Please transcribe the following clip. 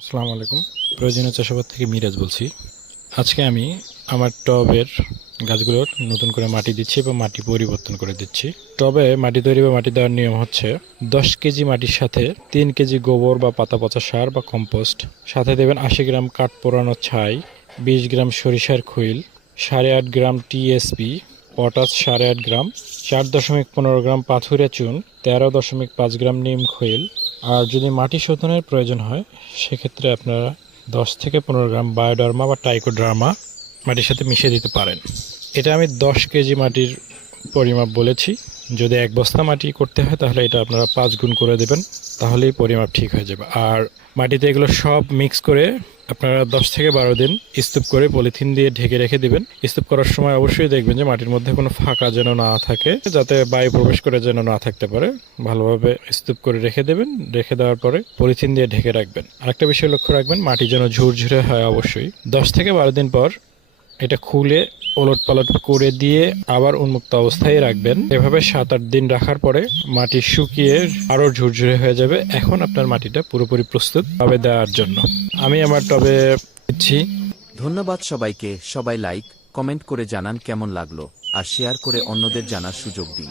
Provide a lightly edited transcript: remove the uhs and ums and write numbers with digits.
আসসালামু আলাইকুম। প্রয়োজনীয় চাষাবাদ থেকে মিরাজ বলছি। আজকে আমি আমার টবের গাছগুলোর নতুন করে মাটি দিচ্ছি এবং মাটি পরিবর্তন করে দিচ্ছি। টবে মাটি তৈরি বা মাটি দেওয়ার নিয়ম হচ্ছে 10 কেজি মাটির সাথে 3 কেজি গোবর বা পাতা পচা সার বা কম্পোস্ট, সাথে দেবেন 80 গ্রাম কাঠ পোড়ানো ছাই, 20 গ্রাম সরিষার খৈল, 8.5 গ্রাম টিএসপি, পটাশ 8.5 গ্রাম, 4.15 গ্রাম পাথুরে চুন, 13.5 গ্রাম নিম খৈল। আর যদি মাটি শোধনের প্রয়োজন হয় সেক্ষেত্রে আপনারা 10 থেকে 15 গ্রাম বায়োডার্মা বা টাইকোডার্মা মাটির সাথে মিশিয়ে দিতে পারেন। এটা আমি 10 কেজি মাটির পরিমাপ বলেছি। যদি 1 বস্তা মাটি করতে হয় তাহলে এটা আপনারা 5 গুণ করে দেবেন, তাহলেই পরিমাপ ঠিক হয়ে যাবে। আর মাটিতে এগুলো সব মিক্স করে আপনারা 10 থেকে 12 দিন স্তূপ করে পলিথিন দিয়ে ঢেকে রেখে দিবেন। স্তূপ করার সময় অবশ্যই দেখবেন যে মাটির মধ্যে কোনো ফাঁকা যেন না থাকে, যাতে বায়ু প্রবেশ করে যেন না থাকতে পারে। ভালোভাবে স্তূপ করে রেখে দেবেন। রেখে দেওয়ার পরে পলিথিন দিয়ে ঢেকে রাখবেন। আরেকটা বিষয় লক্ষ্য রাখবেন, মাটি যেন ঝুরঝুরে হয় অবশ্যই। 10 থেকে 12 দিন পর এটা খুলে ওলট পালট করে দিয়ে আবার উন্মুক্ত অবস্থায় রাখবেন। এভাবে 7-8 দিন রাখার পরে মাটি শুকিয়ে আরো ঝুরঝুরে হয়ে যাবে। এখন আপনার মাটিটা পুরোপুরি প্রস্তুত টবে দেওয়ার জন্য। আমি আমার টবে দিচ্ছি। ধন্যবাদ সবাইকে। সবাই লাইক, কমেন্ট করে জানান কেমন লাগলো, আর শেয়ার করে অন্যদের জানার সুযোগ দিন।